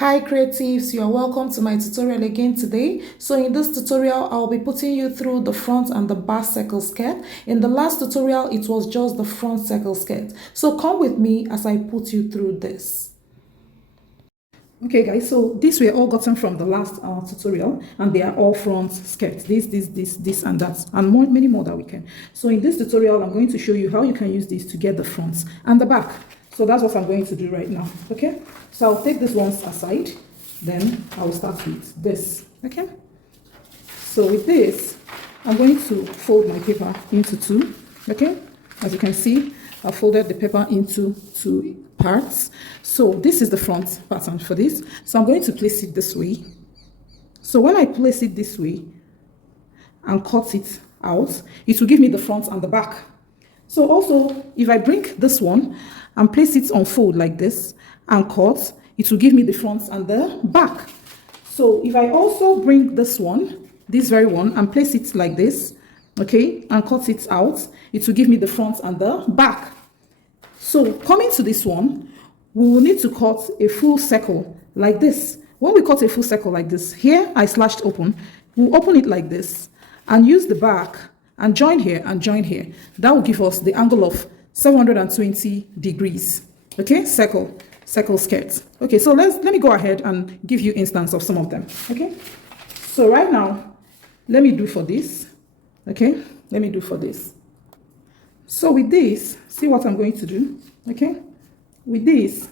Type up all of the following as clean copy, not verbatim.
Hi creatives, you are welcome to my tutorial again today. So in this tutorial, I'll be putting you through the front and the back circle skirt. In the last tutorial, it was just the front circle skirt. So come with me as I put you through this. Okay guys, so these were all gotten from the last tutorial, and they are all front skirts. This and that, and many more that we can. So in this tutorial, I'm going to show you how you can use these to get the front and the back. So that's what I'm going to do right now, okay? So I'll take these ones aside, then I'll start with this, okay? So with this, I'm going to fold my paper into two, okay? As you can see, I folded the paper into two parts. So this is the front pattern for this. So I'm going to place it this way. So when I place it this way and cut it out, it will give me the front and the back. So also, if I bring this one and place it on fold like this and cut, it will give me the front and the back. So if I also bring this one, this very one, and place it like this, okay, and cut it out, it will give me the front and the back. So coming to this one, we will need to cut a full circle like this. When we cut a full circle like this, here I slashed open, we'll open it like this and use the back and join here and join here. That will give us the angle of 720 degrees. Okay, circle skirt. Okay, so let me go ahead and give you instance of some of them. Okay, so right now, let me do for this. Okay, let me do for this. So with this, see what I'm going to do. Okay, with this,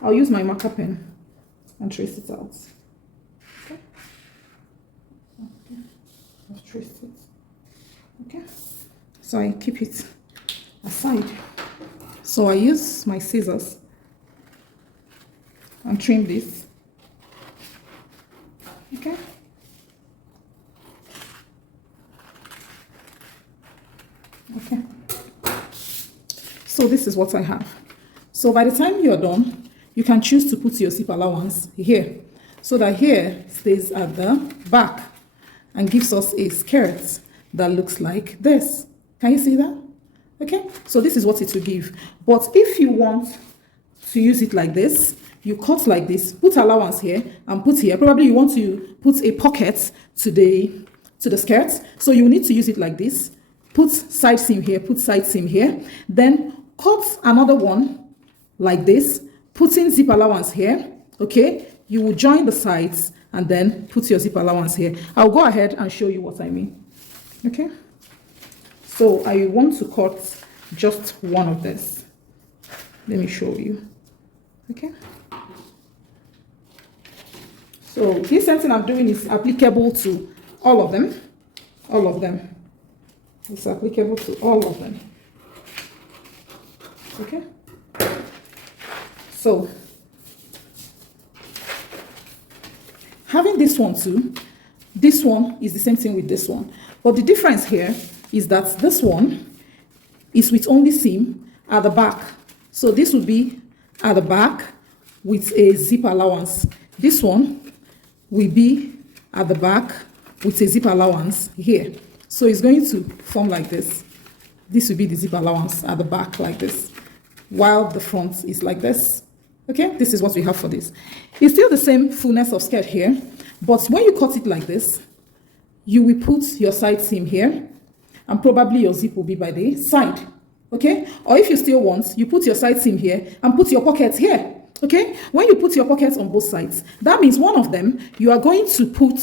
I'll use my marker pen and trace it out. Okay, I've traced it. Okay, so I keep it aside. So I use my scissors and trim this. Okay. Okay. So this is what I have. So by the time you're done, you can choose to put your zip allowance here, so that here stays at the back and gives us a skirt that looks like this. Can you see that? Okay, so this is what it will give. But if you want to use it like this, you cut like this, put allowance here and put here. Probably you want to put a pocket to the skirt, so you need to use it like this. Put side seam here, put side seam here, then cut another one like this, put in zip allowance here. Okay, you will join the sides and then put your zip allowance here. I'll go ahead and show you what I mean. Okay, so I want to cut just one of this. Let me show you. Okay, so this same thing I'm doing is applicable to all of them. All of them. It's applicable to all of them. Okay, so having this one too, this one is the same thing with this one, but the difference here is that this one is with only seam at the back. So this would be at the back with a zip allowance. This one will be at the back with a zip allowance here. So it's going to form like this. This will be the zip allowance at the back like this, while the front is like this. Okay, this is what we have for this. It's still the same fullness of skirt here, but when you cut it like this, you will put your side seam here, and probably your zip will be by the side. Okay, or if you still want, you put your side seam here and put your pockets here. Okay, when you put your pockets on both sides, that means one of them, you are going to put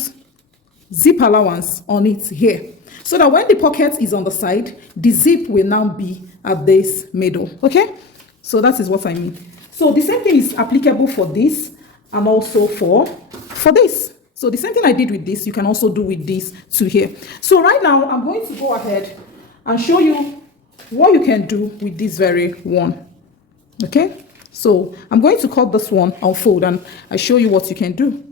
zip allowance on it here, so that when the pocket is on the side, the zip will now be at this middle. Okay, so that is what I mean. So the same thing is applicable for this and also for this. So the same thing I did with this, you can also do with this to here. So right now, I'm going to go ahead and show you what you can do with this very one. Okay, so I'm going to cut this one on fold and I show you what you can do.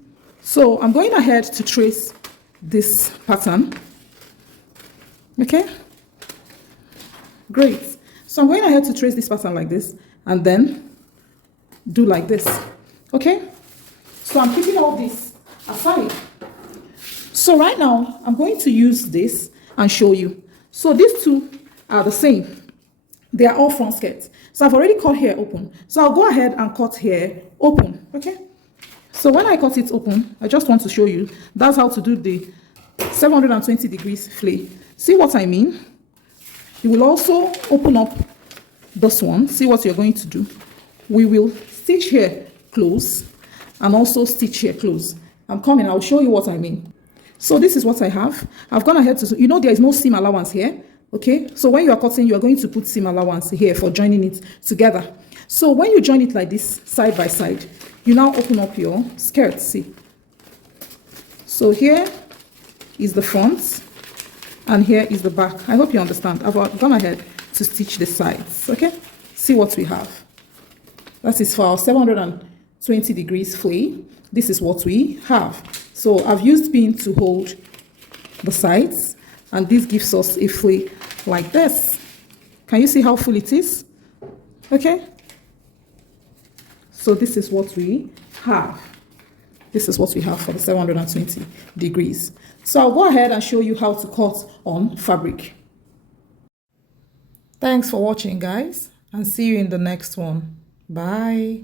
So I'm going ahead to trace this pattern. Okay, great. So I'm going ahead to trace this pattern like this and then do like this. Okay, so I'm keeping all this aside. So right now I'm going to use this and show you. So these two are the same. They are all front skirts. So I've already cut here open. So I'll go ahead and cut here open. Okay, So when I cut it open, I just want to show you, that's how to do the 720 degrees flay. See what I mean? You will also open up this one. See what you're going to do. We will stitch here close and also stitch here close. I'm coming, I'll show you what I mean. So this is what I have. I've gone ahead to, you know, there is no seam allowance here. Okay, so when you are cutting, you are going to put seam allowance here for joining it together. So when you join it like this, side by side, you now open up your skirt, see. So here is the front and here is the back. I hope you understand. I've gone ahead to stitch the sides, okay? See what we have. That is for our 720 degrees flay. This is what we have. So I've used pin to hold the sides, and this gives us a flay like this. Can you see how full it is? Okay. So this is what we have. This is what we have for the 720 degrees. So I'll go ahead and show you how to cut on fabric. Thanks for watching, guys, and see you in the next one. Bye.